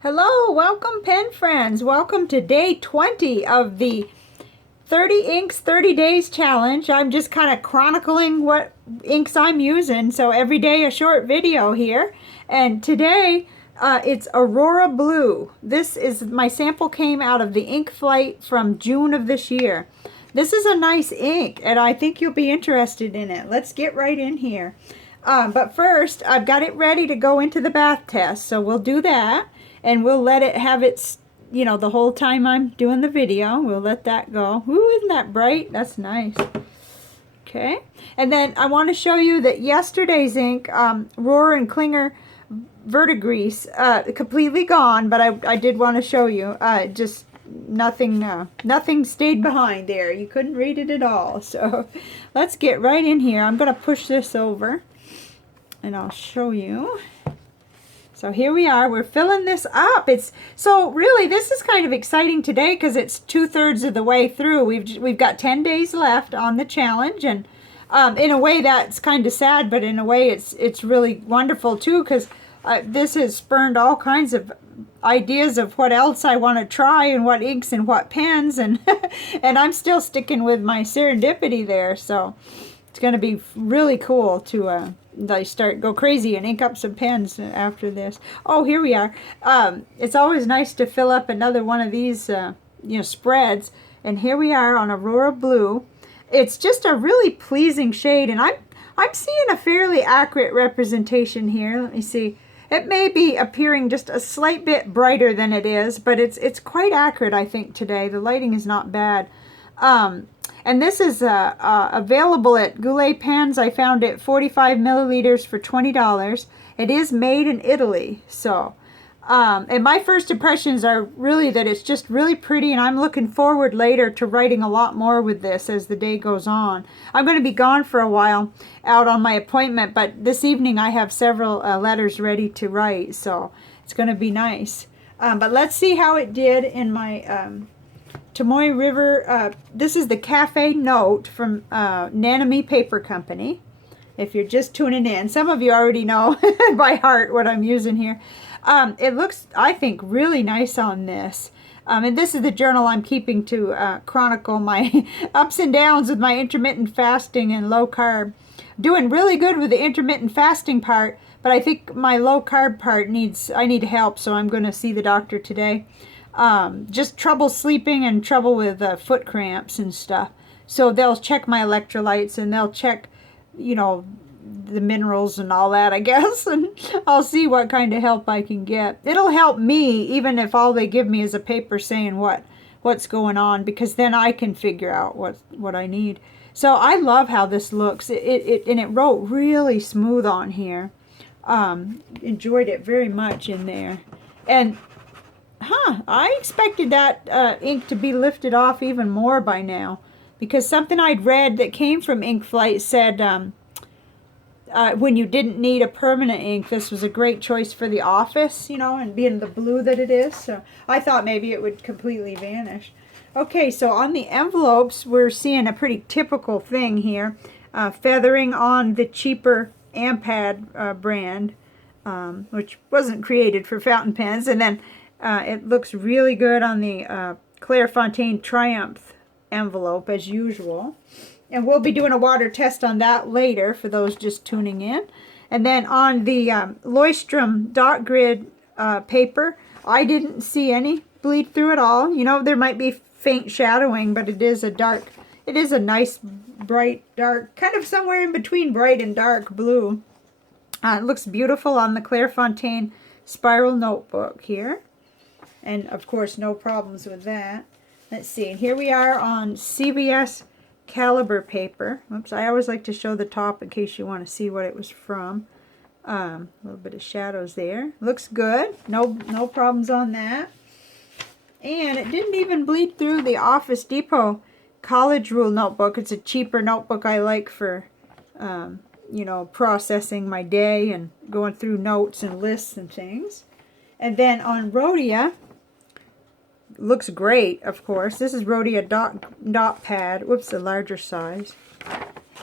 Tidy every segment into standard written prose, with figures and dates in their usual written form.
Hello, welcome pen friends. Welcome to day 20 of the 30 inks 30 days challenge. I'm just kind of chronicling what inks I'm using, so every day a short video here. And today it's Aurora Blue. My sample came out of the ink flight from June of this year. This is a nice ink and I think you'll be interested in it. Let's get right in here. But first I've got it ready to go into the bath test, so we'll do that. And we'll let it have its, the whole time I'm doing the video. We'll let that go. Ooh, isn't that bright? That's nice. Okay. And then I want to show you that yesterday's ink, Rohr and Klinger Verdigris, completely gone. But I did want to show you. Just nothing stayed behind there. You couldn't read it at all. So let's get right in here. I'm going to push this over. And I'll show you. So here we are, we're filling this up. So really this is kind of exciting today because it's 2/3 of the way through. We've got 10 days left on the challenge, and in a way that's kind of sad, but in a way it's really wonderful too, because this has spurned all kinds of ideas of what else I want to try and what inks and what pens, and and I'm still sticking with my serendipity there, so it's going to be really cool to go crazy and ink up some pens after this. Oh, here we are. It's always nice to fill up another one of these spreads, and here we are on Aurora Blue. It's just a really pleasing shade, and I'm seeing a fairly accurate representation here. Let me see. It may be appearing just a slight bit brighter than it is, but it's quite accurate, I think, today. The lighting is not bad. And this is available at Goulet Pens. I found it 45 milliliters for $20. It is made in Italy. So, and my first impressions are really that it's just really pretty, and I'm looking forward later to writing a lot more with this as the day goes on. I'm going to be gone for a while out on my appointment, but this evening I have several letters ready to write, so it's going to be nice. But let's see how it did in my Tomoe River. This is the Cafe Note from Nanami Paper Company. If you're just tuning in, some of you already know by heart what I'm using here. It looks, I think, really nice on this. And this is the journal I'm keeping to chronicle my ups and downs with my intermittent fasting and low carb. Doing really good with the intermittent fasting part, but I think my low carb part I need help, so I'm going to see the doctor today. Just trouble sleeping and trouble with foot cramps and stuff. So they'll check my electrolytes and they'll check, the minerals and all that, I guess. And I'll see what kind of help I can get. It'll help me even if all they give me is a paper saying what's going on, because then I can figure out what I need. So I love how this looks. And it wrote really smooth on here. Enjoyed it very much in there. And I expected that ink to be lifted off even more by now, because something I'd read that came from Ink Flight said when you didn't need a permanent ink, this was a great choice for the office, and being the blue that it is. So I thought maybe it would completely vanish. Okay, so on the envelopes, we're seeing a pretty typical thing here. Feathering on the cheaper Ampad brand, which wasn't created for fountain pens. And then it looks really good on the Clairefontaine Triumph envelope as usual. And we'll be doing a water test on that later for those just tuning in. And then on the Leuchtturm dot grid paper, I didn't see any bleed through at all. There might be faint shadowing, but it is a nice bright dark, kind of somewhere in between bright and dark blue. It looks beautiful on the Clairefontaine spiral notebook here. And of course, no problems with that. Let's see. Here we are on CVS Caliber paper. Oops, I always like to show the top in case you want to see what it was from. A little bit of shadows there. Looks good. No problems on that. And it didn't even bleed through the Office Depot College Rule notebook. It's a cheaper notebook I like for, processing my day and going through notes and lists and things. And then on Rhodia, looks great, of course. This is Rhodia dot pad. Whoops, a larger size.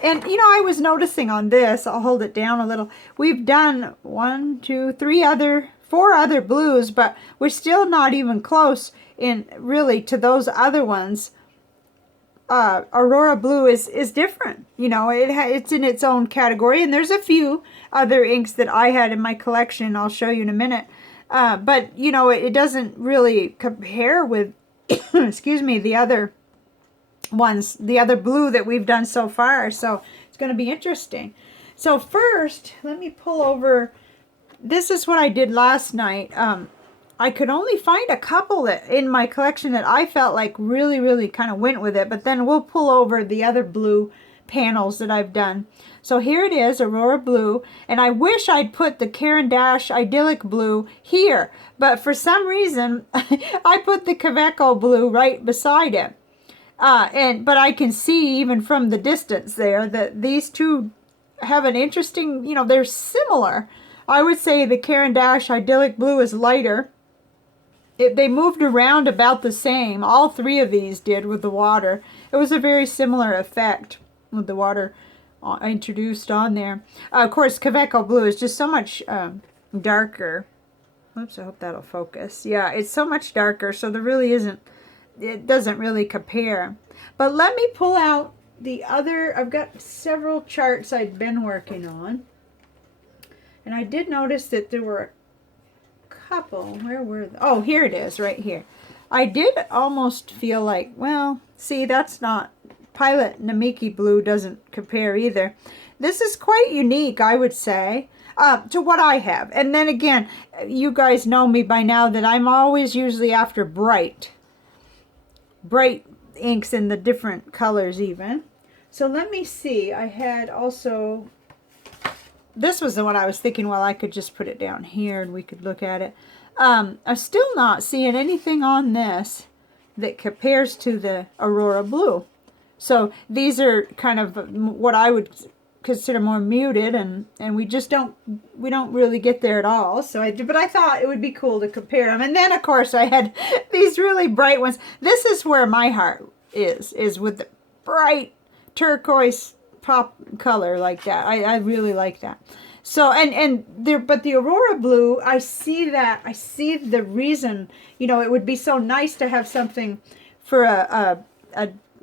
And, I was noticing on this, I'll hold it down a little, we've done 1, 2, 3 other 4 other blues, but we're still not even close in really to those other ones. Aurora Blue is different. You know, it's in its own category, and there's a few other inks that I had in my collection. I'll show you in a minute. But, you know, it doesn't really compare with, excuse me, the other ones, the other blue that we've done so far. So it's going to be interesting. So first, let me pull over. This is what I did last night. I could only find a couple that in my collection that I felt like really kind of went with it. But then we'll pull over the other blue panels that I've done. So here it is, Aurora Blue. And I wish I'd put the Caran d'Ache Idyllic Blue here. But for some reason, I put the Kaweco Blue right beside it. But I can see even from the distance there that these two have an interesting, you know, they're similar. I would say the Caran d'Ache Idyllic Blue is lighter. They moved around about the same. All 3 of these did with the water. It was a very similar effect with the water introduced on there. Of course, Kaweco Blue is just so much darker. Oops, I hope that'll focus. Yeah, it's so much darker, so there really isn't, it doesn't really compare. But let me pull out the other, I've got several charts I'd been working on. And I did notice that there were couple. Where were they? Oh, here it is, right here. I did almost feel like, well, see, that's not, Pilot Namiki Blue doesn't compare either. This is quite unique, I would say, to what I have. And then again, you guys know me by now that I'm always usually after bright inks in the different colors even. So let me see. I had also, this was the one I was thinking, well, I could just put it down here and we could look at it. I'm still not seeing anything on this that compares to the Aurora Blue. So these are kind of what I would consider more muted, and we just don't really get there at all. So but I thought it would be cool to compare them. And then of course I had these really bright ones. This is where my heart is with the bright turquoise pop color like that. I really like that. So but the Aurora Blue, I see the reason, you know, it would be so nice to have something for a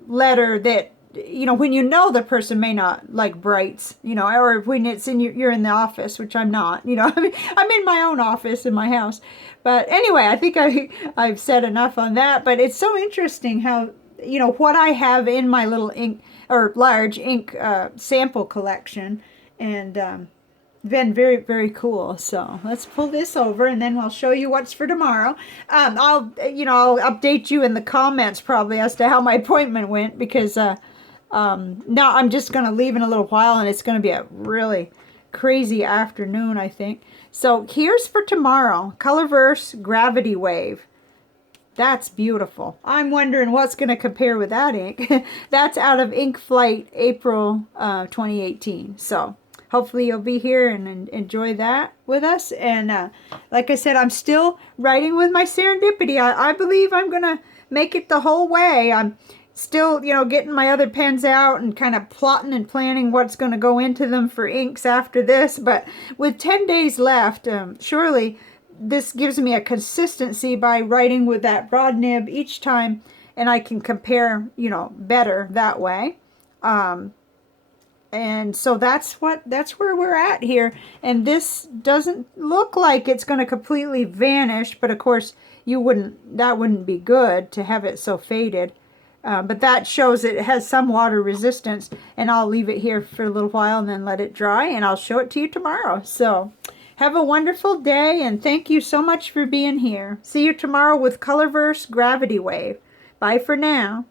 letter that, you know, when you know the person may not like brights, you know, or when it's in you're in the office, which I'm not, you know, I mean, I'm in my own office in my house. But anyway, I think I've said enough on that. But it's so interesting how, you know, what I have in my little ink or large ink sample collection, and been very cool. So let's pull this over and then we'll show you what's for tomorrow. I'll update you in the comments probably as to how my appointment went, because now I'm just going to leave in a little while and it's going to be a really crazy afternoon, I think. So here's for tomorrow, Colorverse Gravity Wave. That's beautiful. I'm wondering what's going to compare with that ink. That's out of Ink Flight April 2018. So hopefully you'll be here and enjoy that with us. And like I said, I'm still writing with my serendipity. I believe I'm going to make it the whole way. I'm still, you know, getting my other pens out and kind of plotting and planning what's going to go into them for inks after this. But with 10 days left, surely this gives me a consistency by writing with that broad nib each time, and I can compare, you know, better that way. And so that's where we're at here. And this doesn't look like it's going to completely vanish, but of course that wouldn't be good to have it so faded. But that shows it has some water resistance, and I'll leave it here for a little while and then let it dry, and I'll show it to you tomorrow. So have a wonderful day, and thank you so much for being here. See you tomorrow with Colorverse Gravity Wave. Bye for now.